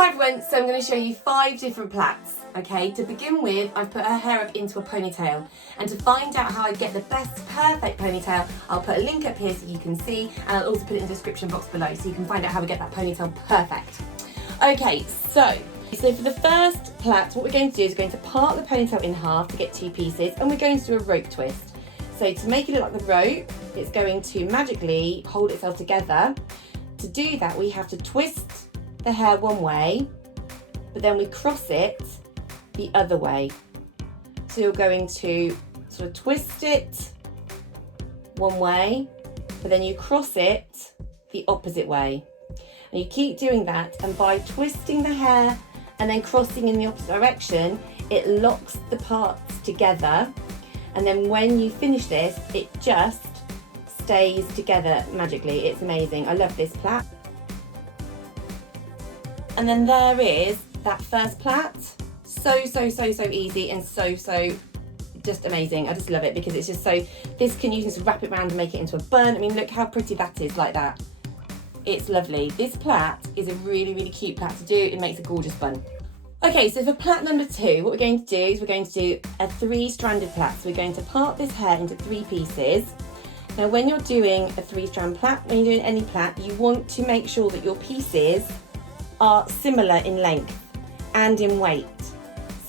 Hi everyone, so I'm going to show you 5 different plaits. Okay, to begin with, I've put her hair up into a ponytail, and to find out how I get the best perfect ponytail, I'll put a link up here so you can see, and I'll also put it in the description box below so you can find out how we get that ponytail perfect. Okay, so for the first plait, what we're going to do is we're going to part the ponytail in half to get 2 pieces, and we're going to do a rope twist. So to make it look like the rope, it's going to magically hold itself together. To do that, we have to twist the hair one way, but then we cross it the other way. So you're going to sort of twist it one way, but then you cross it the opposite way. And you keep doing that, and by twisting the hair and then crossing in the opposite direction, it locks the parts together. And then when you finish this, it just stays together magically. It's amazing. I love this plait. And then there is that first plait. So easy and so just amazing. I just love it because it's just so, this can use to wrap it around and make it into a bun. I mean, look how pretty that is like that. It's lovely. This plait is a really cute plait to do. It makes a gorgeous bun. Okay, so for plait number 2, what we're going to do is we're going to do a 3-stranded plait. So we're going to part this hair into 3 pieces. Now, when you're doing a 3-strand plait, when you're doing any plait, you want to make sure that your pieces are similar in length and in weight.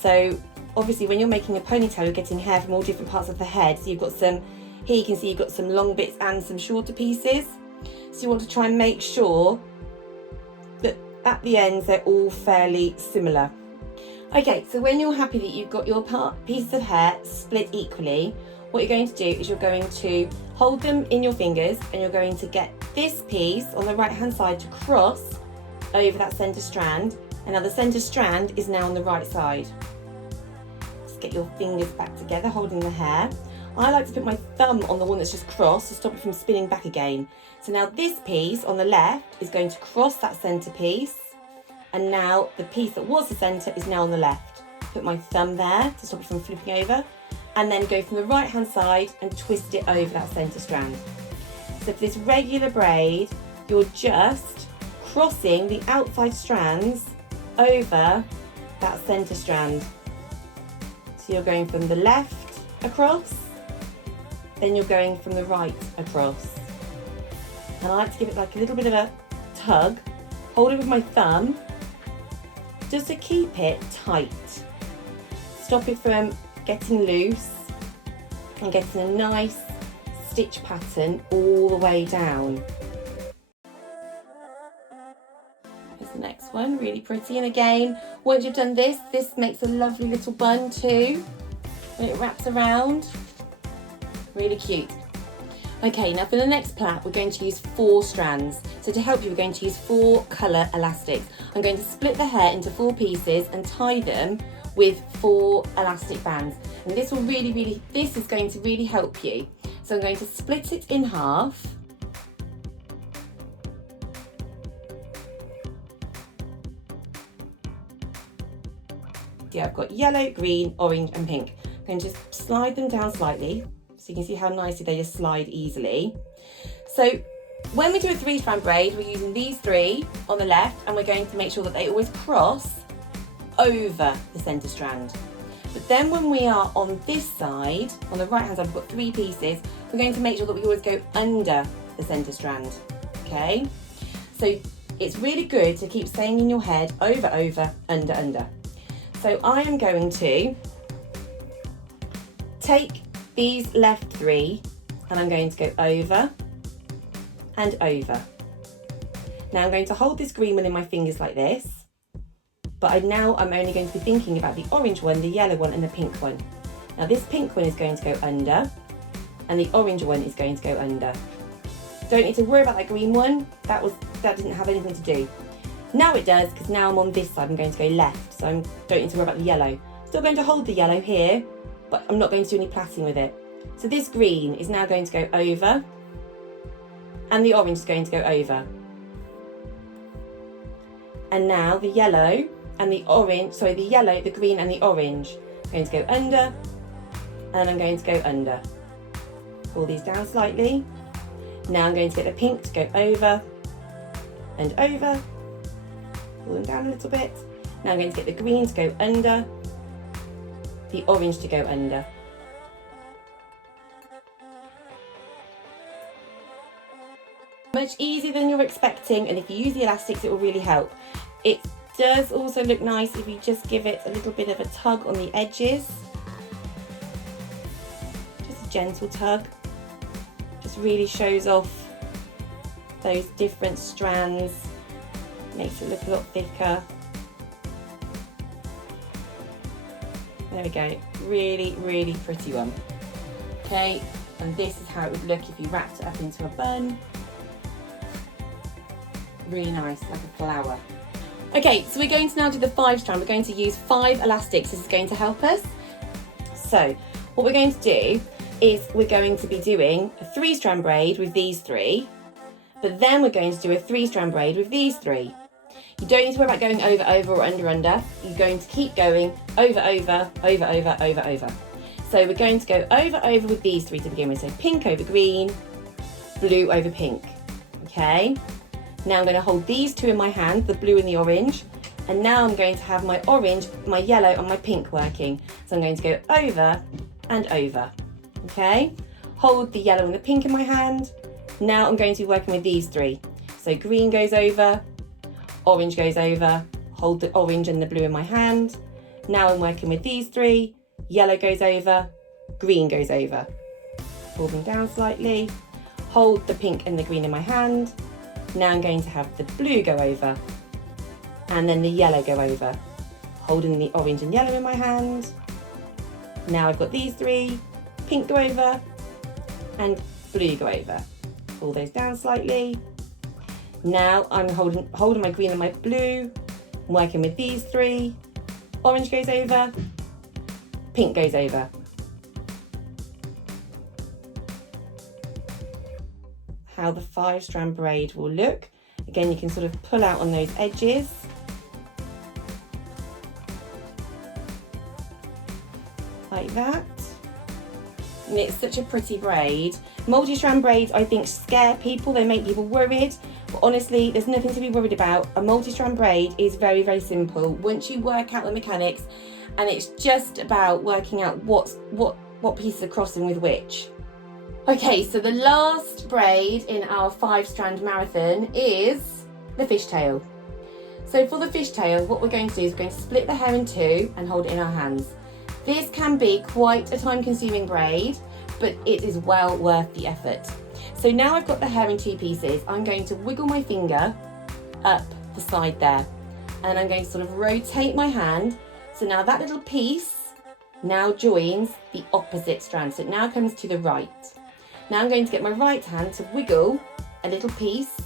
So obviously when you're making a ponytail, you're getting hair from all different parts of the head. So you've got some, here you can see you've got some long bits and some shorter pieces. So you want to try and make sure that at the ends they're all fairly similar. Okay, so when you're happy that you've got your pieces of hair split equally, what you're going to do is you're going to hold them in your fingers, and you're going to get this piece on the right hand side to cross over that centre strand, and now the centre strand is now on the right side. Just get your fingers back together holding the hair. I like to put my thumb on the one that's just crossed to stop it from spinning back again. So now this piece on the left is going to cross that centre piece, and now the piece that was the centre is now on the left. Put my thumb there to stop it from flipping over, and then go from the right hand side and twist it over that centre strand. So for this regular braid, you're just crossing the outside strands over that centre strand. So you're going from the left across, then you're going from the right across. And I like to give it like a little bit of a tug, hold it with my thumb, just to keep it tight. Stop it from getting loose and getting a nice stitch pattern all the way down. Here's the next one, really pretty. And again, once you've done this, this makes a lovely little bun too when it wraps around. Really cute. Okay, now for the next plait, we're going to use 4 strands. So to help you, we're going to use 4 colour elastics. I'm going to split the hair into 4 pieces and tie them with 4 elastic bands. And this will this is going to really help you. So I'm going to split it in half. Yeah, I've got yellow, green, orange and pink. I'm going to just slide them down slightly so you can see how nicely they just slide easily. So when we do a 3-strand braid, we're using these 3 on the left, and we're going to make sure that they always cross over the centre strand. But then when we are on this side, on the right hand side, we've got 3 pieces, we're going to make sure that we always go under the centre strand, okay? So it's really good to keep saying in your head, over, under. So I am going to take these left 3, and I'm going to go over and over. Now I'm going to hold this green one in my fingers like this, but I'm only going to be thinking about the orange one, the yellow one and the pink one. Now this pink one is going to go under, and the orange one is going to go under. Don't need to worry about that green one, that didn't have anything to do. Now it does, because now I'm on this side, I'm going to go left, so I don't need to worry about the yellow. Still going to hold the yellow here, but I'm not going to do any plaiting with it. So this green is now going to go over, and the orange is going to go over. And now the yellow and the orange, sorry, the yellow, the green and the orange, I'm going to go under, and I'm going to go under. Pull these down slightly. Now I'm going to get the pink to go over and over, pull them down a little bit. Now I'm going to get the green to go under, the orange to go under. Much easier than you're expecting, and if you use the elastics it will really help. It does also look nice if you just give it a little bit of a tug on the edges. Just a gentle tug. Just really shows off those different strands, makes it look a lot thicker. There we go, really, really pretty one. Okay, and this is how it would look if you wrapped it up into a bun. Really nice, like a flower. Okay, so we're going to now do the 5 strand. We're going to use 5 elastics. This is going to help us. So what we're going to do is we're going to be doing a 3 strand braid with these 3, but then we're going to do a 3 strand braid with these 3. You don't need to worry about going over, over or under, under. You're going to keep going over, over, over, over, over, over. So we're going to go over, over with these 3 to begin with. So pink over green, blue over pink. Okay. Now I'm going to hold these 2 in my hand, the blue and the orange, and now I'm going to have my orange, my yellow and my pink working. So I'm going to go over and over, okay? Hold the yellow and the pink in my hand. Now I'm going to be working with these 3. So green goes over, orange goes over, hold the orange and the blue in my hand. Now I'm working with these 3, yellow goes over, green goes over. Pull them down slightly, hold the pink and the green in my hand. Now I'm going to have the blue go over and then the yellow go over, holding the orange and yellow in my hand. Now I've got these 3, pink go over and blue go over. Pull those down slightly. Now I'm holding my green and my blue, I'm working with these 3, orange goes over, pink goes over. How the 5 strand braid will look. Again, you can sort of pull out on those edges. Like that. And it's such a pretty braid. Multi-strand braids, I think, scare people. They make people worried. But honestly, there's nothing to be worried about. A multi-strand braid is very, very simple. Once you work out the mechanics, and it's just about working out what pieces are crossing with which. Okay, so the last braid in our 5 strand marathon is the fishtail. So for the fishtail, what we're going to do is we're going to split the hair in 2 and hold it in our hands. This can be quite a time consuming braid, but it is well worth the effort. So now I've got the hair in 2 pieces, I'm going to wiggle my finger up the side there, and I'm going to sort of rotate my hand. So now that little piece now joins the opposite strand, so it now comes to the right. Now I'm going to get my right hand to wiggle a little piece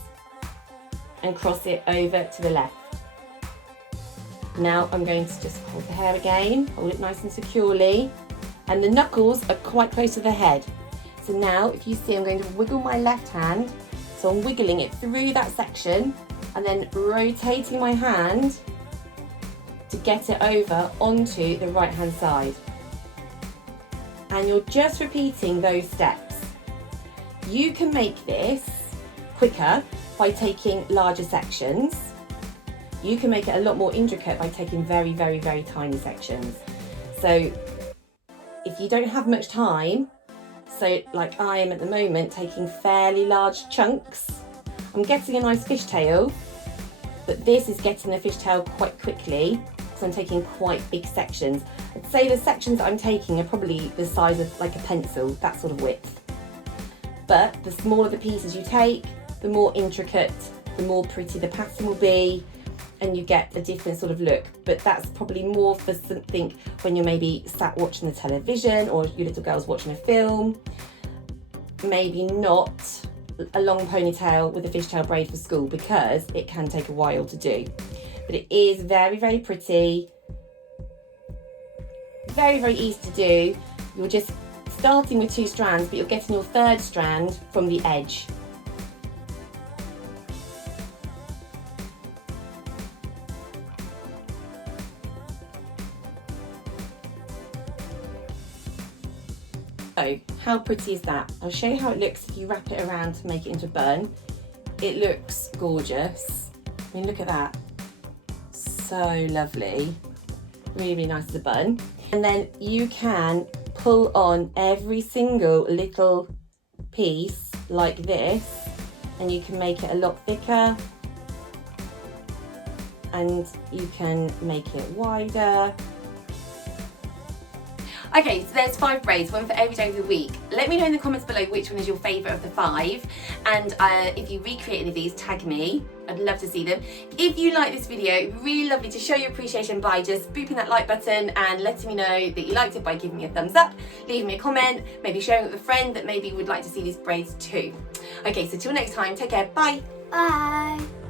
and cross it over to the left. Now I'm going to just hold the hair again, hold it nice and securely, and the knuckles are quite close to the head. So now if you see, I'm going to wiggle my left hand, so I'm wiggling it through that section and then rotating my hand to get it over onto the right hand side. And you're just repeating those steps. You can make this quicker by taking larger sections. You can make it a lot more intricate by taking very, very, very tiny sections. So if you don't have much time, so like I am at the moment taking fairly large chunks, I'm getting a nice fishtail, but this is getting the fishtail quite quickly because I'm taking quite big sections. I'd say the sections that I'm taking are probably the size of like a pencil, that sort of width. But the smaller the pieces you take, the more intricate, the more pretty the pattern will be, and you get a different sort of look. But that's probably more for something when you're maybe sat watching the television or your little girl's watching a film. Maybe not a long ponytail with a fishtail braid for school because it can take a while to do. But it is very, very pretty, very, very easy to do. You're just starting with 2 strands, but you're getting your 3rd strand from the edge. So, how pretty is that? I'll show you how it looks if you wrap it around to make it into a bun. It looks gorgeous. I mean, look at that. So lovely. Really, really nice as a bun. And then you can pull on every single little piece like this, and you can make it a lot thicker, and you can make it wider. Okay, so there's 5 braids, one for every day of the week. Let me know in the comments below which one is your favourite of the 5, and if you recreate any of these, tag me. I'd love to see them. If you like this video, it'd be really lovely to show your appreciation by just booping that like button and letting me know that you liked it by giving me a thumbs up, leaving me a comment, maybe sharing it with a friend that maybe would like to see these braids too. Okay, so till next time, take care, bye. Bye.